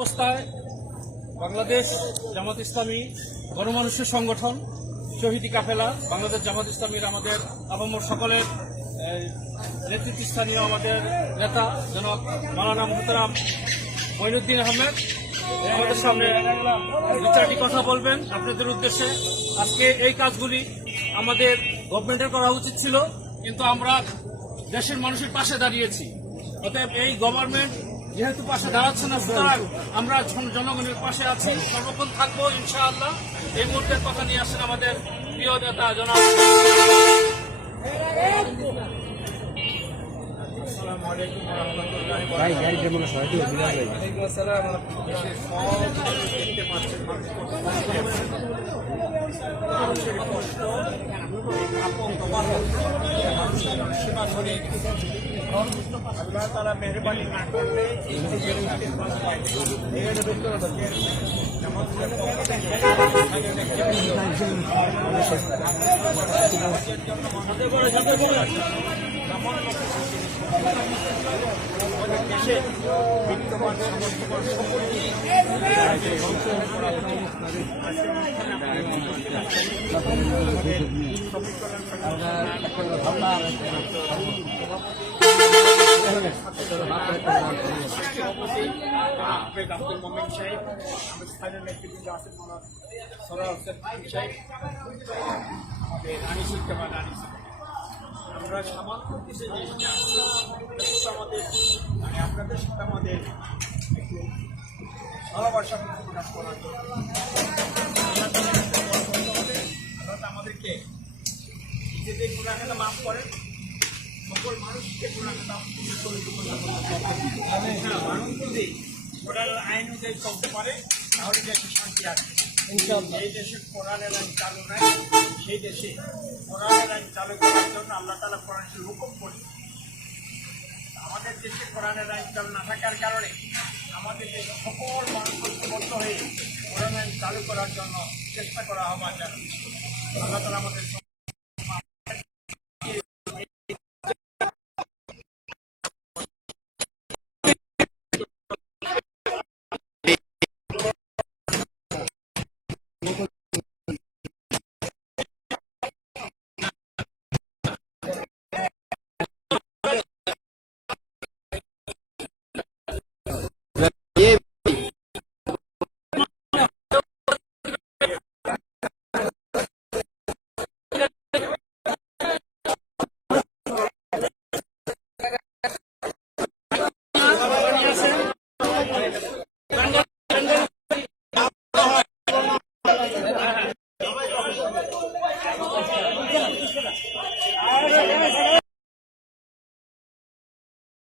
অবস্থায় বাংলাদেশ জামাত ইসলামী গণমানুষের সংগঠন শহীদি কাফেলা বাংলাদেশ জামাত ইসলামীর আমাদের আপামর সকলের নেতৃত্বস্থানীয় আমাদের নেতা জনাব মাওলানা মুহতারাম মঈনুদ্দিন আহমেদ আমাদের সামনে দু চারটি কথা বলবেন আপনাদের উদ্দেশ্যে। আজকে এই কাজগুলি আমাদের গভর্নমেন্টের করা উচিত ছিল, কিন্তু আমরা দেশের মানুষের পাশে দাঁড়িয়েছি। অতএব এই গভর্নমেন্ট যেহেতু পাশে দাঁড়াচ্ছে না, সুতরাং আমরা জনগণের পাশে আছি, সর্বক্ষণ থাকবো ইনশাআল্লাহ। এই মুহূর্তের কথা নিয়ে আসেন আমাদের প্রিয় নেতা জনাব। আসসালামু আলাইকুম ওয়া রাহমাতুল্লাহি ওয়া আল্লাহ তাআলা মেহেরবানি না করলে দেশে বিদ্যমান আব্দুল মোমেন সাহেব, আমাদের স্থানীয় নেতৃবৃন্দ আছেন সরা হোসেন সাহেব, আমাদের আনিসুজ্জামান আনিস। আমরা সামান্য কিছু আমাদের আপনাদের সাথে আমাদের একটু ভালোবাসা প্রকাশ করার জন্য আমাদেরকে নিজেদের গুণাখাতা মাফ করেন, সকল মানুষকে গুণাখাতা মানুষ যদি কোরআন আইন অনুযায়ী চলতে পারে তাহলে দেশে শান্তি আছে। এই দেশে কোরআনের আইন চালু নাই, সেই দেশে কোরআনের আইন চালু করার জন্য আল্লাহ তাআলা কোরআনকে হুকুম করে। আমাদের দেশে কোরআনের আইন চালু না থাকার কারণে আমাদের দেশে সকল মানুষ ঐক্যবদ্ধ হয়ে কোরআন আইন চালু করার জন্য চেষ্টা করা আহ্বান জানাই। আল্লাহ তাআলা আমাদের